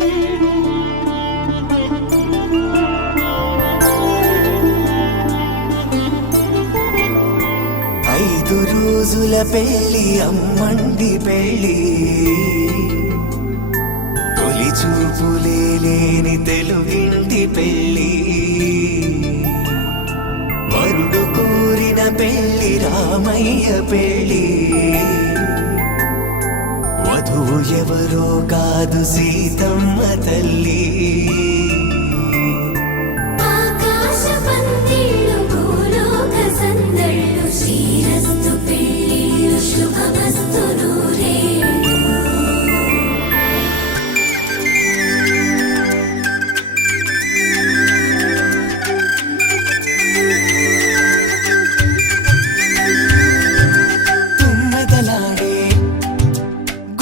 5 రోజుల పెళ్లి అమ్మండి పెళ్లి, తొలి చూపులే లేని తెలుగింటి పెళ్లి, వరుడు కోరిన పెళ్లి రామయ్య పెళ్లి, వధువు ఎవరో కాదు సీతమ్మ తల్లి. శ్రీరస్తు పెళ్ళిళ్ళు శుభమస్తు నూరేళ్ళు. తుమ్మెదలాడే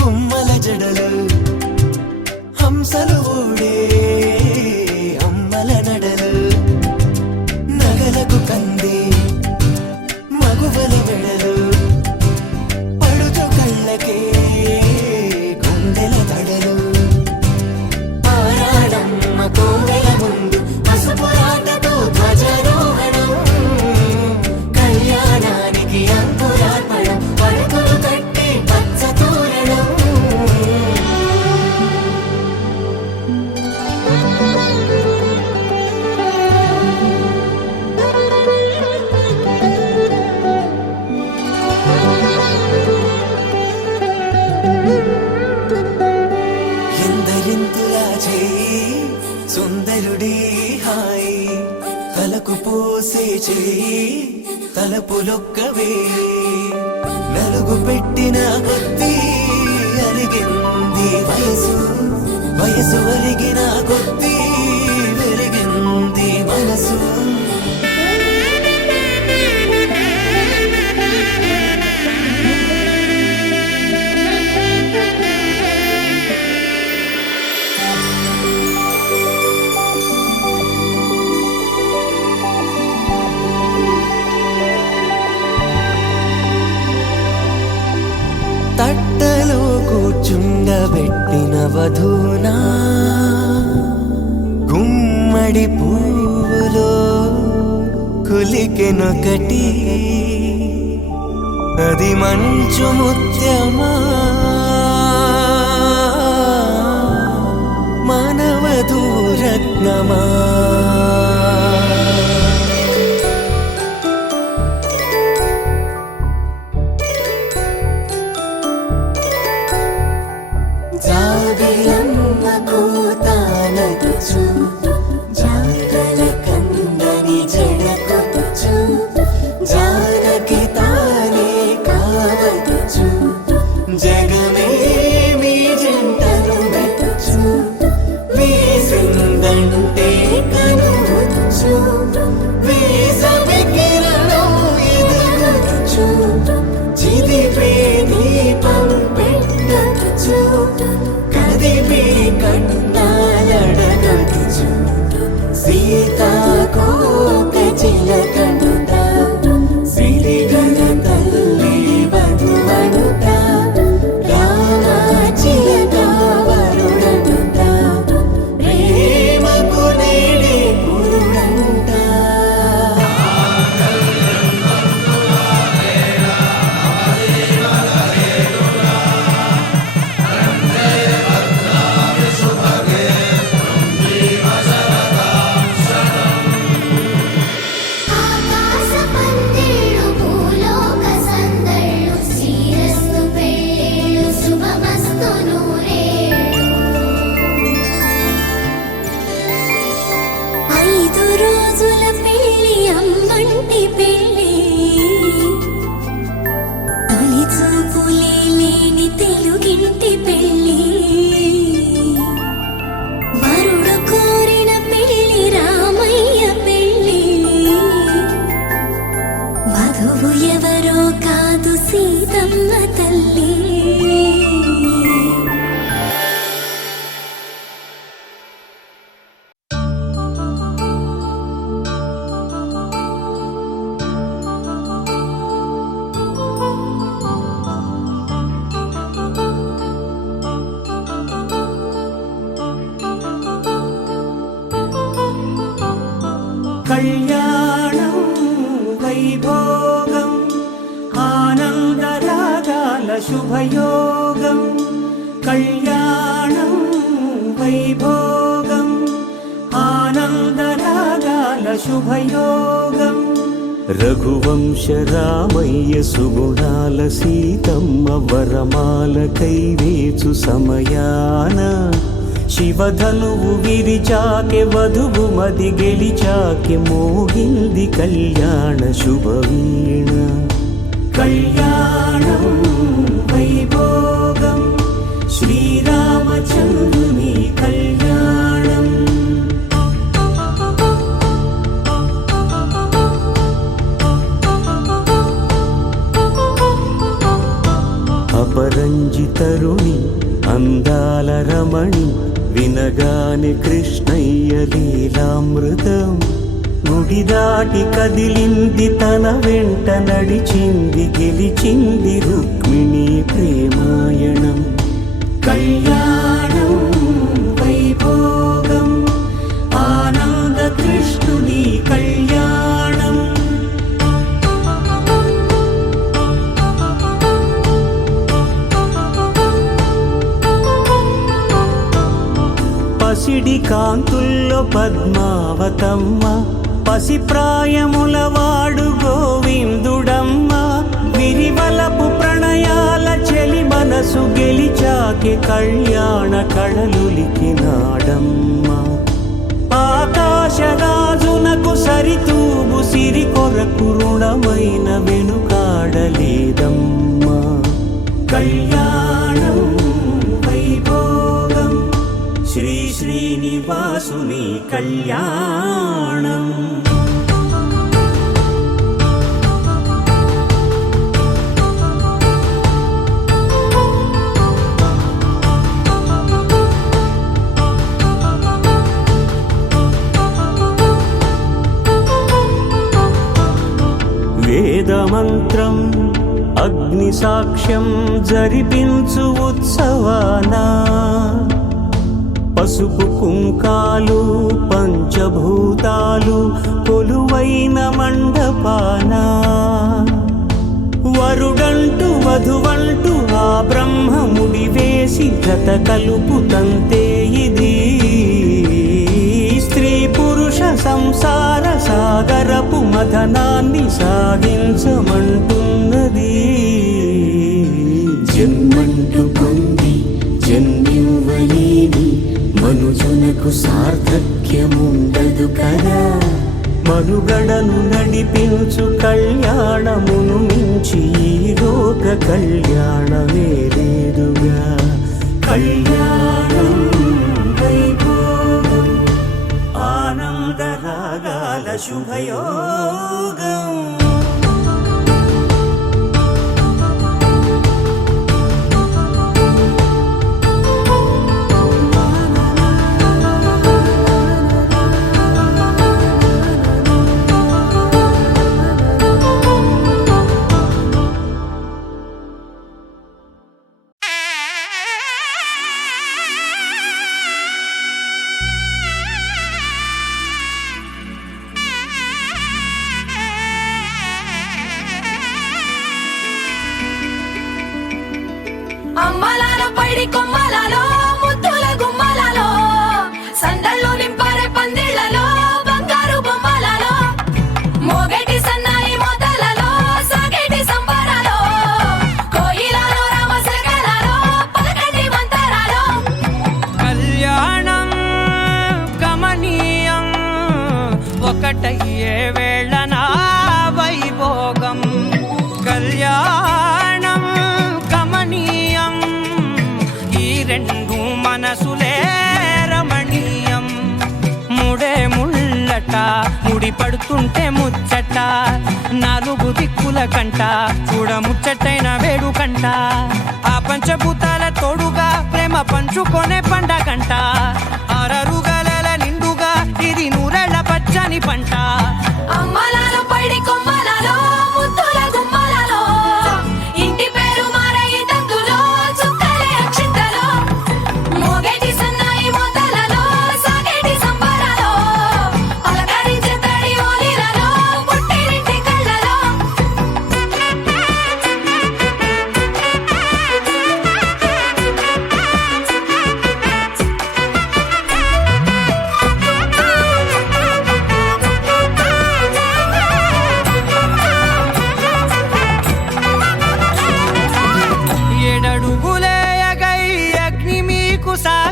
గుమ్మల జడలు, హంసలు ఓడే అమ్మల నడలు, నగలకు కందే మగువల వెడలు, పడుచు కళ్ళకే గుండెల తడలు, ఆరాడమ్మ కోవెల ముందు పసుపురాటతో ధ్వజారోహణం, కళ్యాణానికి అంకురార్పణం, పడకలు కట్టి పచ్చ తోరణం. ఎందరింతులా చేయి సుందరుడి హాయి, తలకు పోసే చేయి తలపులొక్కవే, నలుగు పెట్టిన కొద్దీ అలిగింది వయసు, వయసు అలిగిన కొద్దీ వెలిగింది మనసు. తట్టలో కూర్చుండబెట్టిన వధూనా, గుమ్మడి పువ్వులో కులికెనొకటి, అది మంచు ముత్యమా మానవధూ రత్నమా. జాబిలమ్మ కూతానదుచు, జాడల కందని జడకొచ్చు, జానకి తానే కావదుచు, జగమే మీ జంటను వెతుచు, వేసిందంటే కళ్యాణం వైభోగం ఆనందరాగాల శుభయోగం కళ్యాణం వైభోగం ఆనందరాగాల శుభయోగం రఘువంశ రామయ్య సుగుణాల సీతమ్మ వరమాల కైవేచు సమయాన శివధనువు విరిచాకె వధువు మది గెలిచాకె మోగింది కళ్యాణ శుభవీణ కళ్యాణం వైభోగం శ్రీరామచంద్రుని కళ్యాణం అపరంజి తరుణి అందాల రమణి వినగానే కృష్ణయ్య లీలామృతం గుడి దాటి కదిలింది తన వెంట నడిచింది గెలిచింది రుక్మిణి ప్రేమాయణం కళ్యాణం వైభోగం ఆనంద కృష్ణుని కళ్యాణం పసిడి కాంతుల్లో పద్మావతమ్మ పసిప్రాయముల వాడు గోవిందుడమ్మ విరివలపు ప్రణయాల చెలి మనసు గెలిచాకే కళ్యాణ కళలులికినాడమ్మ ఆకాశరాజునకు సరితూగు సిరి కొరకు రుణమైన వెనుకాడలేదమ్మా కళ్యాణం వైభోగం శ్రీ శ్రీనివాసుని కళ్యాణం వేదమంత్రం అగ్ని సాక్ష్యం జరిపించు ఉత్సవానా పసుపు కుంకాలు పంచభూతాలు కొలువైన మండపాన వరుడంటూ వధువంటూ ఆ బ్రహ్మముడి వేసి జత కలుపుతంతే ఇది స్త్రీ పురుష సంసార సాగరపు మథనాన్ని సాగించమంటున్నది జన్మంటూ పొంది జన్మివ్వలేని మనుజునకు సార్థక్యముండదు కదా మనుగడను నడిపించు కళ్యాణమును మించి ఈ లోక కళ్యాణమే లేదుగా కళ్యాణం వైభోగం ఆనందరాగాల శుభయోగం అమ్మలాల పైడి కొమ్మలలో ముద్దుల గుమ్మలలో సందళ్ళు నింపారే పందిళ్లలో బంగారు బొమ్మలలో మోగేటి సన్నాయి మోతలలో సాగేటి సంబరాలో కోయిలలో రామశకలలో పలకటి మంతరాలో కళ్యాణం గమనీయం ఒకటయ్యే వేళన వైభోగం కళ్యాణం గమనీయం ఈ రెండు మనసులే రమణీయం ముడే ముళ్ళట ముడి పడుతుంటే ముచ్చట నాలుగు దిక్కుల కంట చూడ ముచ్చటైన వేడుకంట ఆ పంచభూతాల తోడుగా ప్రేమ పంచుకొనే పండగంట అరరుగల నిండుగా ఇది నూరెళ్ళ పచ్చని పంట అమ్మలాల పైడి కొమ్మలలో ముద్దుల గుమ్మలలో ఇంటి పేరు మారయి తందులో చుక్కలే అక్షింతలో మోగేటి సన్నాయి మోతలలో సాగేటి సంబరాలో పలకరించే తడి ఓ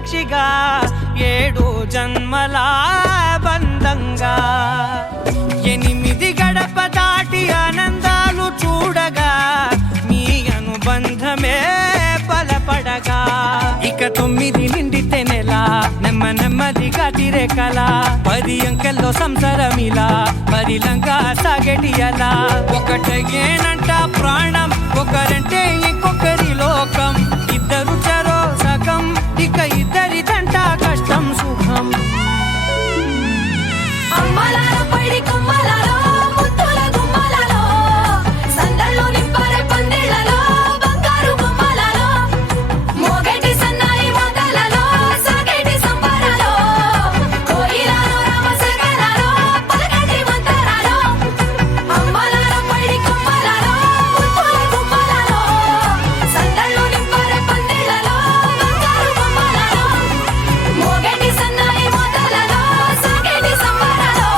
సాక్షిగా 7 జన్మల బంధంగా 8 గడప దాటి ఆనందాలు చూడగా మీ అనుబంధమే బలపడగా ఇక 9 నిండితే నెల నెమ్మదిగా తిరేకల 10 అంకెల్లో సంసారమిలా పరిలంగా సాగటి అలా ఒకటేనంట ప్రాణం ఒకరంటే ఇంకొకరి లోకం ఇద్దరు చరో సగం ఇక ఇద్దరిదంట కష్టం సుఖం అమ్మలాలో పడి కొమ్మలాలో ముత్తుల గుమ్మలాలో సందళ్ళు నింపరే పందిళ్ళలో బంగారు గుమ్మలాలో మోగేటి సన్నాయి మోతలలో సాగేటి సంబరాలో కోయిలాలో రామశకనాలో పలకటి మంతరాలో అమ్మలాలో పడి కొమ్మలాలో ముత్తుల గుమ్మలాలో సందళ్ళు నింపరే పందిళ్ళలో బంగారు గుమ్మలాలో మోగేటి సన్నాయి మోతలలో సాగేటి సంబరాలో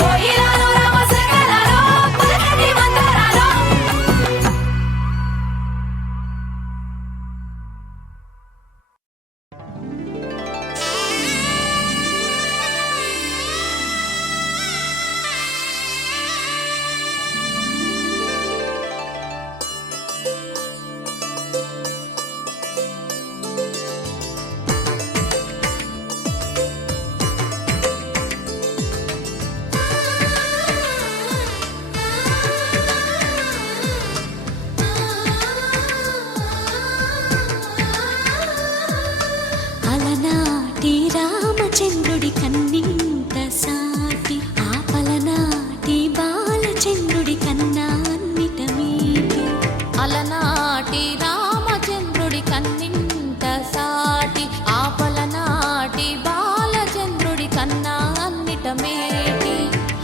కోయిలాలో రామశకనాలో పలకటి మంతరాలో అలనాటి రామచంద్రుడి కన్నింత సాటి ఆపలనాటి బాలచంద్రుడి కన్నా అన్నిట మీటి అలనాటి రామచంద్రుడి కన్నింత సాటి ఆపలనాటి బాలచంద్రుడి కన్నా అన్నిట మేటి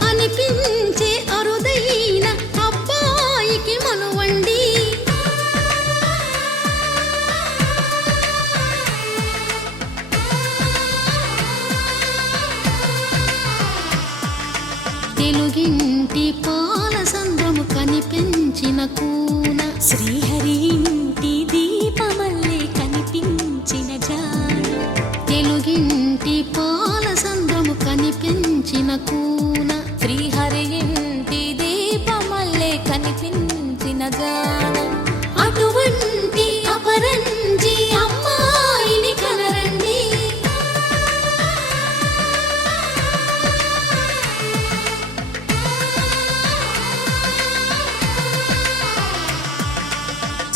అనిపించే అరుదైన అబ్బాయికి మనువండి తెలుగింటి పాల సంద్రము కనిపించిన కూన శ్రీహరి ఇంటి దీపమల్లే కనిపించిన జాడ తెలుగింటి పాల సంద్రము కనిపించిన కూన శ్రీహరి ఇంటి దీపమల్లే కనిపించిన జాడ అటువంటి అపరంజి అమ్మాయిని కనరండి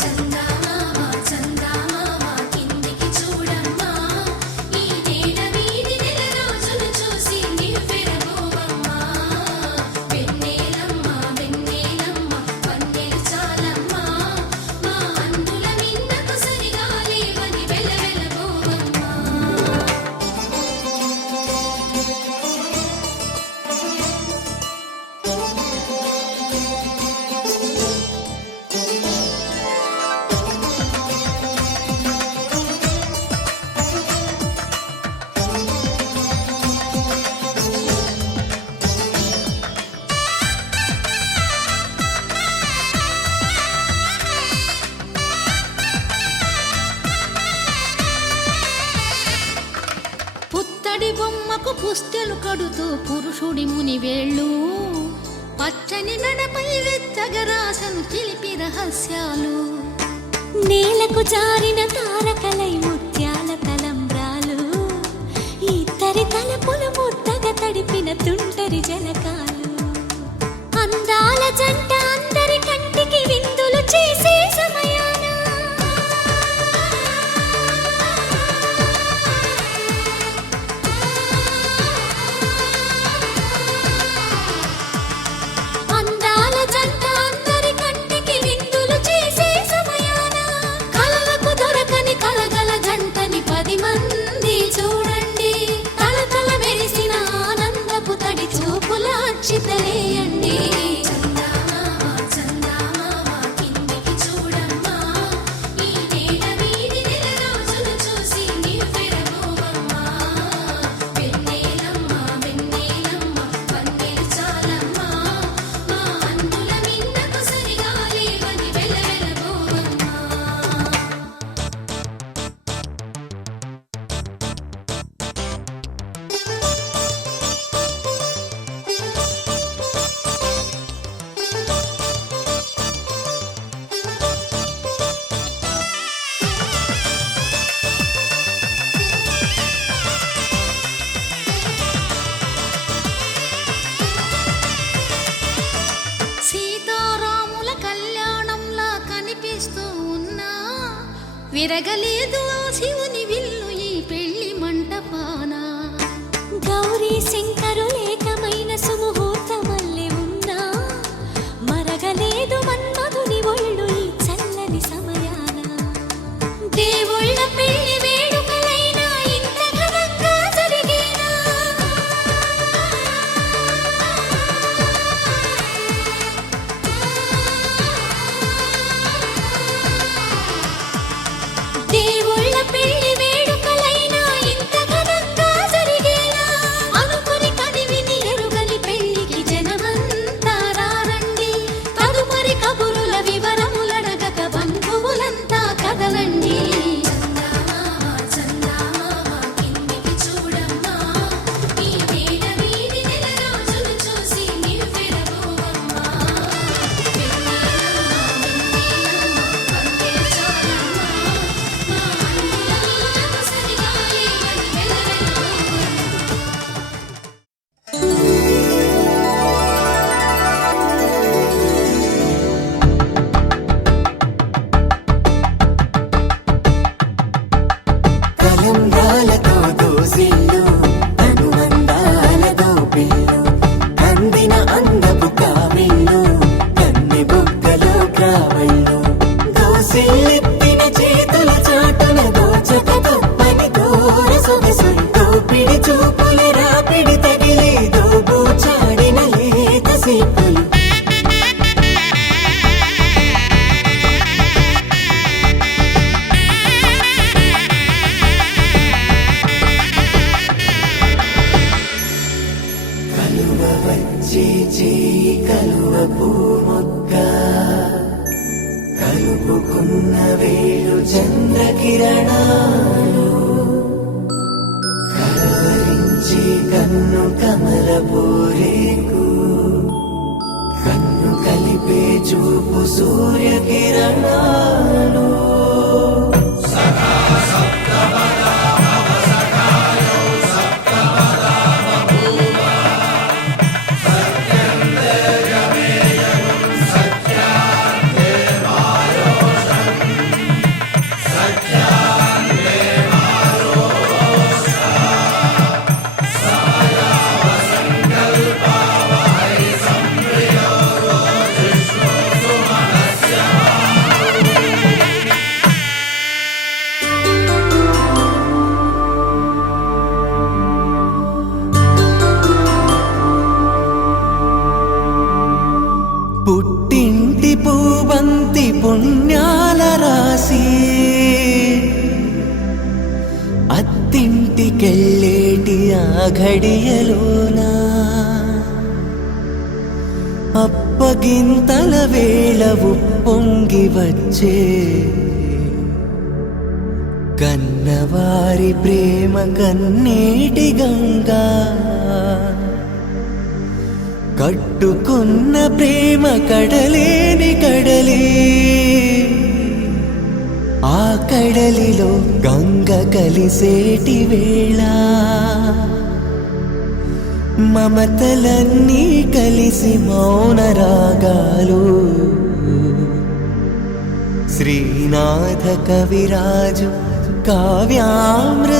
చందమామ చందమామ కిందికి చూడమ్మా ఈ నేల వీధి నెల రోజులు చూసి నివ్వెరబోవమ్మా వెన్నెలమ్మ వెన్నెలమ్మ వన్నెలు చాలమ్మా మా అందుల మిన్నకు సరిగా లేవని వెలవెలబోవమ్మా పుత్తడి బొమ్మకు పుస్తెలు కడుతూ పురుషుడి ముని వేళ్ళు పచ్చని మెడపై వెచ్చగరాసను చిలిపి రహస్యాలు నేలకు జారిన తారకలై ముత్యాల తలంబ్రాలు ఇద్దరి తలపులు ముద్దగా తడిపిన తుంటరి జలకాలు అందాల జంట అందరి కంటికి విందులు చేసే సమయాన అందాల జంట అందరి కంటికి విందులు చేసే సమయాన కలలకు దొరకని కలగల జంట విరగలేదు ఆ శివుని విల్లు ఈ పెళ్లి మంటపాన. గౌరీ శంకరు ఏకమైన సుముహూర్తమల్లె ఉన్నా మరగలేదు మన్మధుని ఒళ్ళు ఈ చల్లని సమయాన. దేవుళ్ళ పెళ్లి వేడుకలైనా ఇంత ఘనంగా జరిగేనా? దేవుళ్ళ పెళ్లి వేడుకలైనా ఇంత ఘనంగా జరిగేనా? అనుకుని కదివిని ఎరుగని పెళ్లికి జనమంతా రారండి. తదుపరి కబురుల వివరములడగక బంధువులంతా కదలండి. కిందికి చూడమ్మా, ఈ వేళ వీధి నెల రోజులు చూసి నివ్వెరపోవమ్మా. కలంబ్రాలతో దోసిళ్ళు అనుబంధాలతో పిల్లు అందిన అందపు కావిళ్ళు కన్నె బుగ్గలో క్రావళ్ళు దోసిళ్ళెత్తిన చేతుల చాటున దోచక తప్పని దూర సొగసులు దోపిడి చూపుల రాపిడి తగిలి దోబూచాడిన లేత సీపులు కలువ వచ్చే చేయి కలువ పూమొక్క కలుపుకున్న వేలు చంద్రకిరణాలు కలవరించే కన్ను కమల పూరేకు కన్ను కలిపే చూపు సూర్యకిరణాలు పుట్టింటి పూబంతి పుణ్యాల రాసి అత్తింటికెళ్ళేటి ఆ ఘడియలోనా అప్పగింతల వేళ ఉప్పొంగి వచ్చే కన్నవారి ప్రేమ కన్నీటి గంగా కట్టుకున్న ప్రేమ కడలేని కడలి ఆ కడలిలో గంగ కలిసేటి వేళ మమతలన్నీ కలిసి మౌన రాగాలు శ్రీనాథ కవిరాజు కావ్యామృతాలు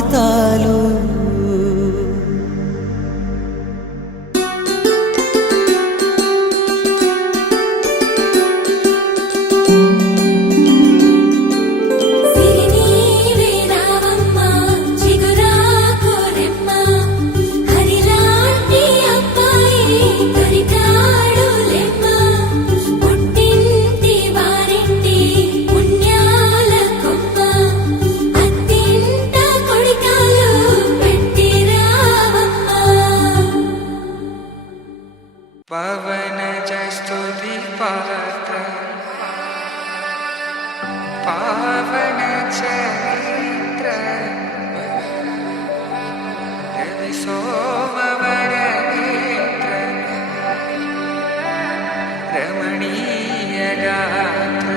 पावन चरित्र रवि सोमवर नेत्र रमणीय गात्र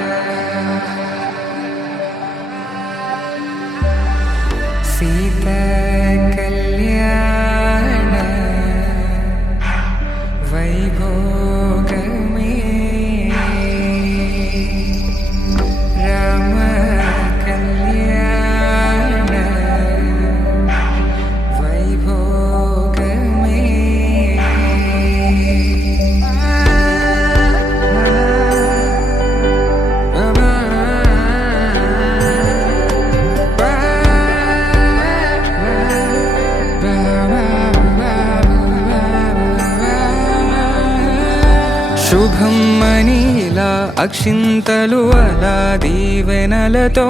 सीता कल्याण वैभोग में राम कल्याण కమ్మని ఇలా అక్షింతలు అలా దీవెనలతో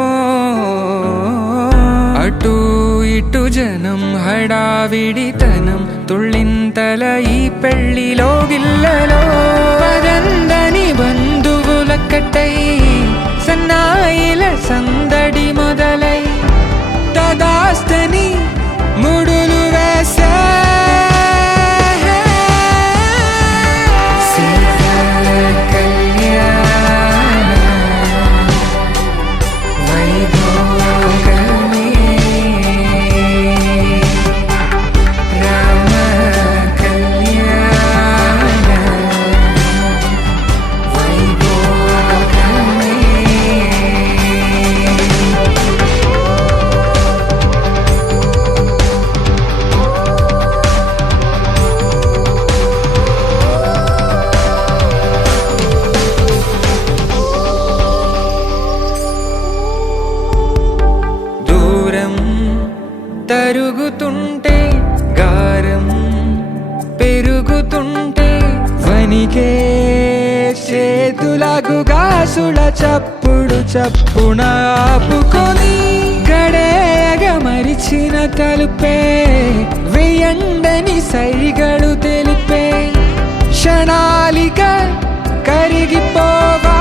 అటు ఇటు జనం హడావిడితనం తుళ్ళింతల ఈ పెళ్లిలో గిల్లలో పదందని బంధువులక్కటై సన్నాయిల సందడి మొదలై తదాస్తని ముడులు వేసే తరుగుతుంటే గారం పెరుగుతుంటే వనికే చేతులకు గాసుల చప్పుడు చప్పున ఆపుకొని గడేగ మరిచిన తలుపే వెయ్యండని సైగడు తెలిపే క్షణాలిక కరిగిపోవా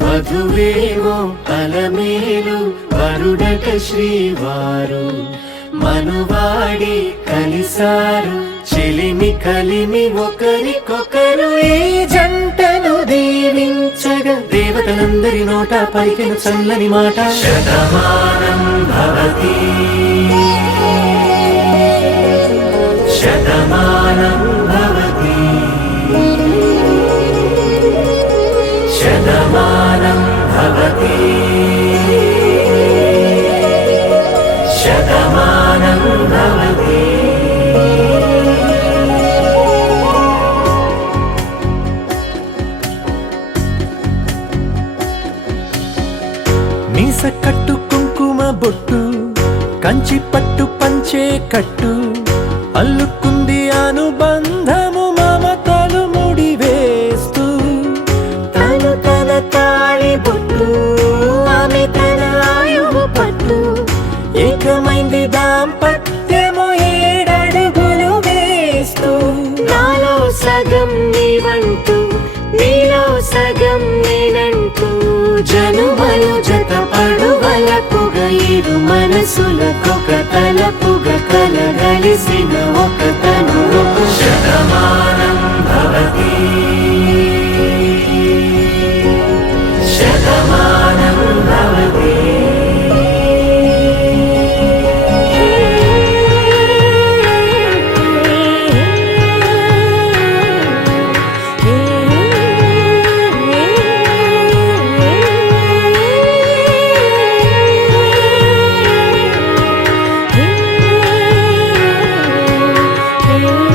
వధువేమో అలమేలు వరుడట శ్రీవారు మనువాడి కలిసారు చెలిమి కలిమి ఒకరికొకరు ఈ జంటను దీవించగా దేవతలందరి నోట పలికిన చల్లని మాట శతమానం భవతి శతమానం భవతి శతమానం భవతి శతమానం భవతి మీస కట్టు కుంకుమ బొట్టు కంచి పట్టు పంచే కట్టు అల్లుకుంది అనుబంధము మమతలు ముడివేస్తూ తను తన తాళి బొట్టు ఆమె తన ఆయువు పట్టు ఏకమైంది దాంపత్యము 7 అడుగులు వేస్తూ నాలో సగం నీవంటూ నీలో సగం నేనంటూ జనుమలు జత పడువలపుగ ఇరు మనసులకొక తలపుగ కలగలిసిన ఒక తను శతమానం భవతి శతమానం భవతి Hey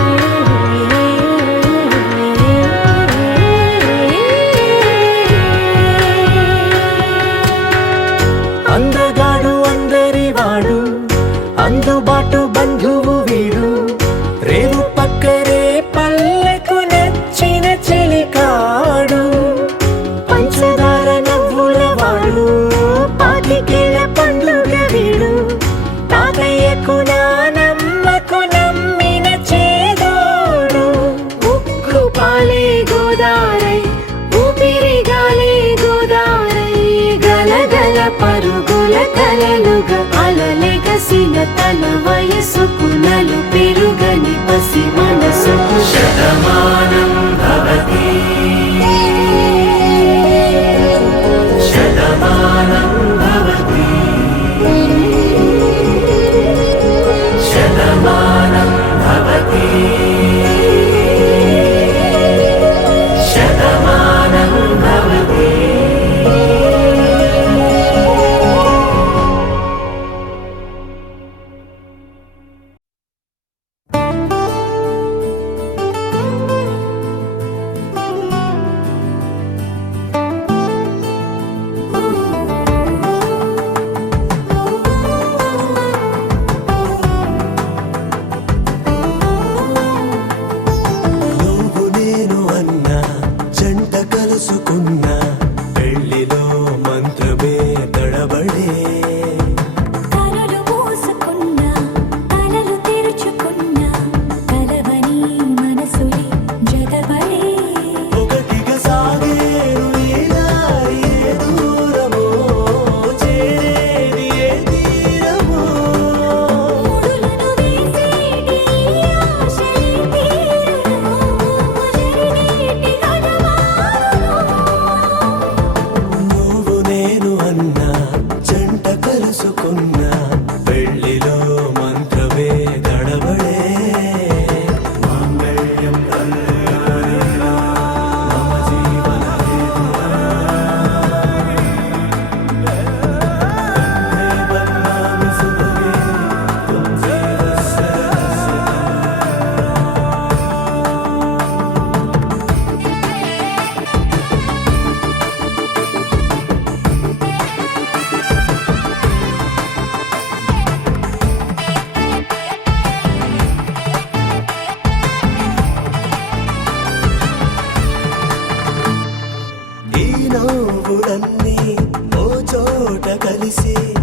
పరుగుల కలలుగా అలలెగసిన తన వయసుకు నలు పెరుగని పసి మనసుకు శతమానం భవతి